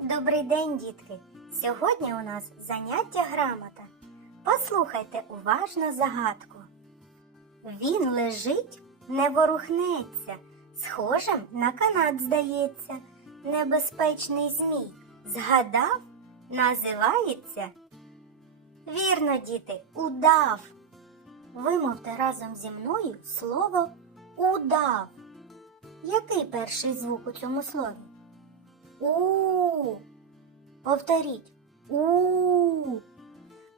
Добрий день, дітки! Сьогодні у нас заняття грамота. Послухайте уважно загадку. Він лежить, не ворухнеться, схожим на канат здається. Небезпечний змій. Згадав, називається. Вірно, діти, удав. Вимовте разом зі мною слово удав. Який перший звук у цьому слові? У. Повторіть у.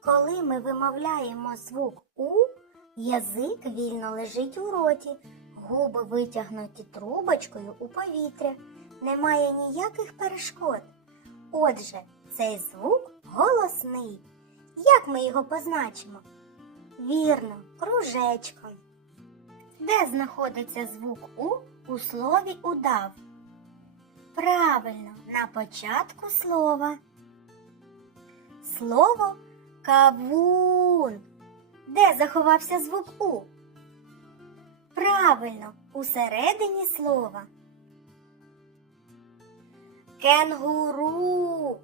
Коли ми вимовляємо звук у, язик вільно лежить у роті, губи витягнуті трубочкою у повітря. Немає ніяких перешкод. Отже, цей звук голосний. Як ми його позначимо? Вірно, кружечком. Де знаходиться звук у у слові удав? Правильно, на початку слова. Слово кавун. Де заховався звук у? Правильно, усередині слова. Кенгуру.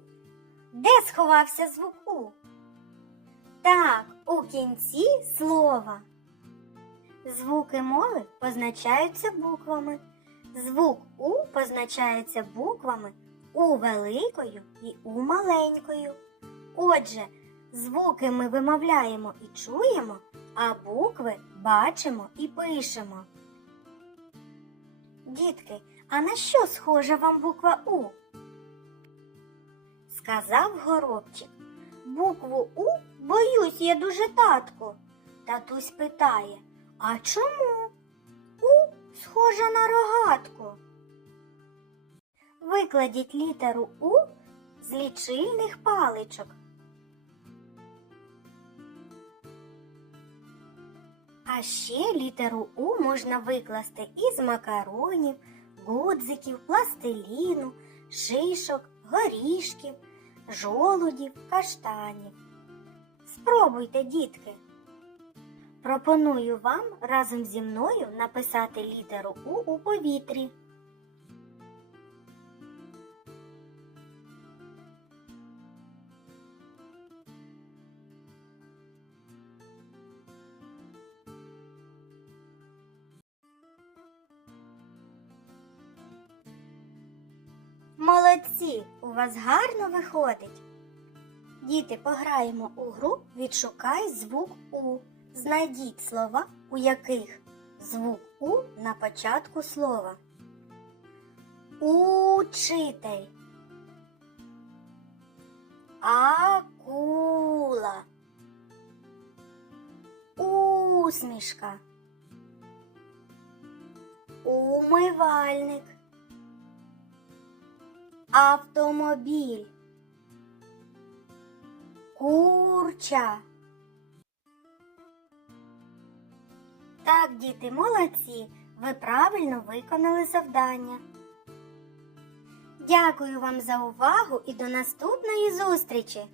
Де сховався звук у? Так, у кінці слова. Звуки мови позначаються буквами. Звук У позначається буквами У великою і У маленькою. Отже, звуки ми вимовляємо і чуємо, а букви бачимо і пишемо. Дітки, а на що схожа вам буква У? Сказав горобчик. Букву У боюсь я дуже татку. Татусь питає, а чому? Схожа на рогатку. Викладіть літеру У з лічильних паличок. А ще літеру У можна викласти із макаронів, гудзиків, пластиліну, шишок, горішків, жолудів, каштанів. Спробуйте, дітки. Пропоную вам разом зі мною написати літеру У у повітрі. Молодці! У вас гарно виходить. Діти, пограємо у гру Відшукай звук У. Знайдіть слова, у яких звук У на початку слова. Учитель. Акула. Усмішка. Умивальник. Автомобіль. Курча. Так, діти, молодці. Ви правильно виконали завдання. Дякую вам за увагу і до наступної зустрічі!